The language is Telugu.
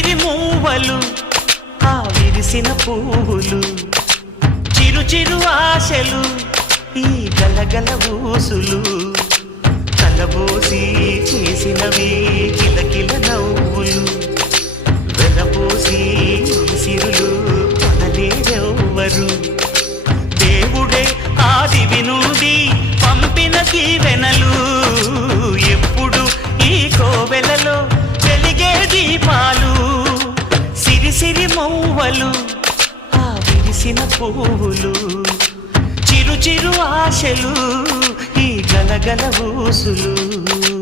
సిరి మూవలు ఆ విరిసిన పువ్వులు చిరు చిరు ఆశలు ఈ గలగల ఊసులు కలబోసి చేసినవి కిలకిల నవ్వులు వెలబోసి సిరులు కొనలేరెవ్వరు దేవుడే ఆదివి నుండి పంపిన దీవెనలు ఎప్పుడు ఈ కోవెలలో వెలిగే దీపాలు సిరి సిరి మౌవలు ఆ విరిసిన పువ్వులు చిరు చిరు ఆశలు ఈ గలగల ఊసులు